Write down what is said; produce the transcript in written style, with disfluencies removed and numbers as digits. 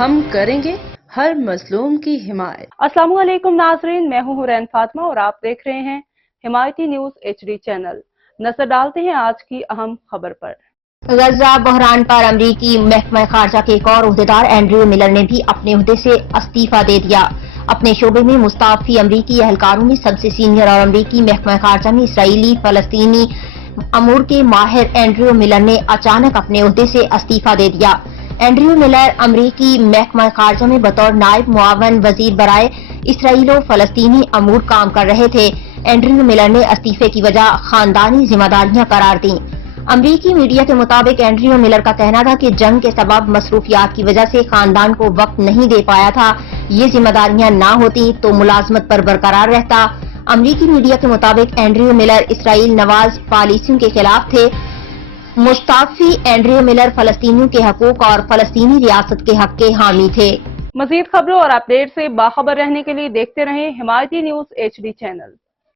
ہم کریں گے ہر مظلوم کی حمایت۔ السلام علیکم ناظرین، میں ہوں حورین فاطمہ اور آپ دیکھ رہے ہیں حمایتی نیوز HD چینل۔ نظر ڈالتے ہیں آج کی اہم خبر پر۔ غزہ بحران پر امریکی محکمہ خارجہ کے ایک اور عہدیدار اینڈریو ملر نے بھی اپنے عہدے سے استعفیٰ دے دیا۔ اپنے شعبے میں مستعفی امریکی اہلکاروں میں سب سے سینئر اور امریکی محکمہ خارجہ میں اسرائیلی فلسطینی امور کے ماہر اینڈریو ملر نے اچانک اپنے عہدے سے استعفیٰ دے دیا۔ اینڈریو ملر امریکی محکمہ خارجہ میں بطور نائب معاون وزیر برائے اسرائیل و فلسطینی امور کام کر رہے تھے۔ اینڈریو ملر نے استعفے کی وجہ خاندانی ذمہ داریاں قرار دیں۔ امریکی میڈیا کے مطابق اینڈریو ملر کا کہنا تھا کہ جنگ کے سبب مصروفیات کی وجہ سے خاندان کو وقت نہیں دے پایا تھا۔ یہ ذمہ داریاں نہ ہوتی تو ملازمت پر برقرار رہتا۔ امریکی میڈیا کے مطابق اینڈریو ملر اسرائیل نواز پالیسیوں کے خلاف تھے۔ مستعفی اینڈریو ملر فلسطینیوں کے حقوق اور فلسطینی ریاست کے حق کے حامی تھے۔ مزید خبروں اور اپڈیٹ سے باخبر رہنے کے لیے دیکھتے رہیں حمایتی نیوز HD چینل۔